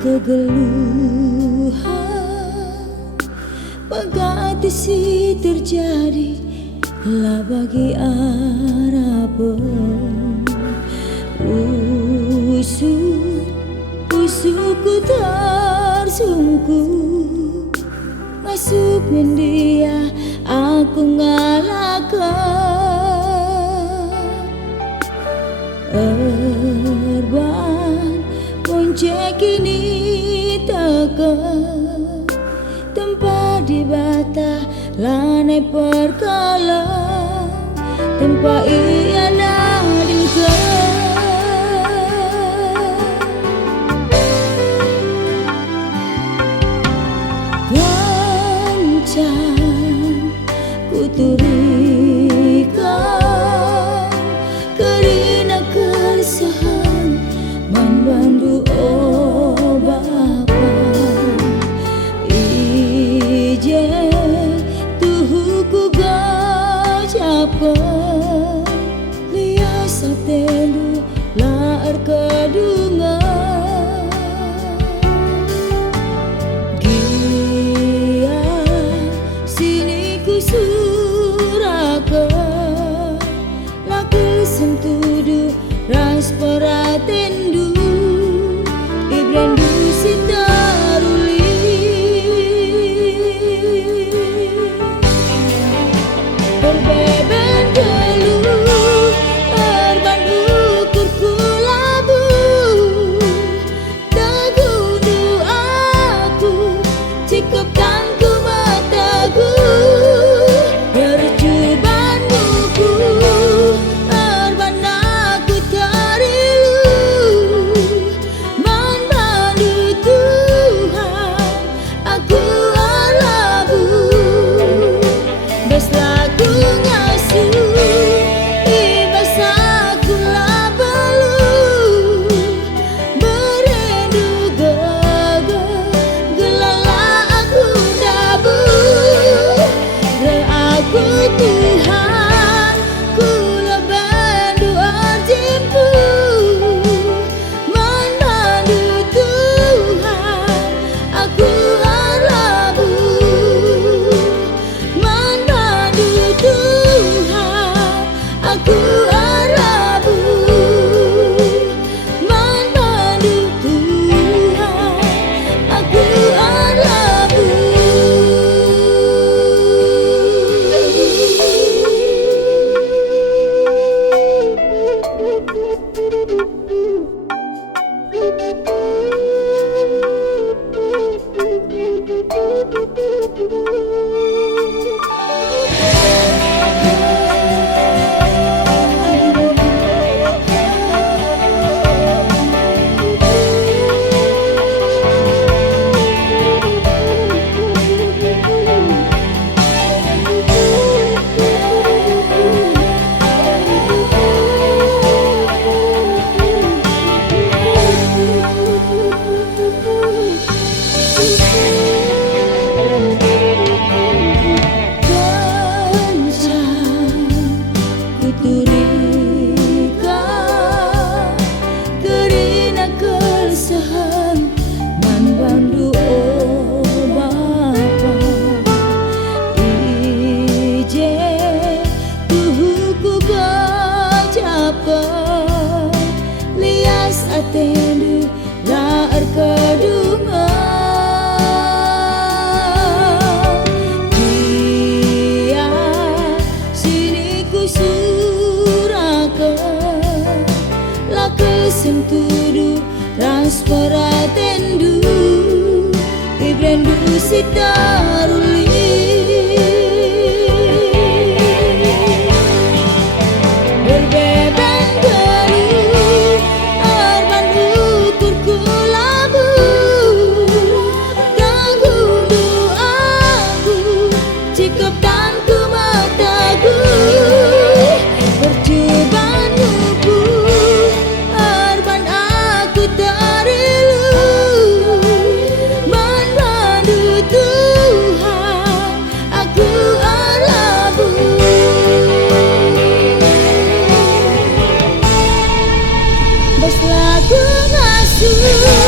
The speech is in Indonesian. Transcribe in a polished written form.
kegeluhan pagati si terjadi lah bagi harapan usuku tersungkur masuk mendia aku ngalahkan erban poncek ini takkan tempat di bata lanai perkala tempat ia nadingkan gancang kuturikan kerana keresahan membantu lihat satelu laar kedungan gia sini ku surakan laku sentudu ras peratendu ibrandu sitaruli berbeben geluh erban ukurku labu tegudu aku cikup tangku mataku berjuban muku erban aku tarilu membantu Tuhan aku alabu beslaku Tuhan ku lebandu arjimpu membantu Tuhan aku alabu membantu Tuhan aku alabu membantu Tuhan aku alabu. Atendu laar kedungan dia sini ku surakan lah kesentudu transfer atendu ibrandu sitaruli berjuban muku pengasuh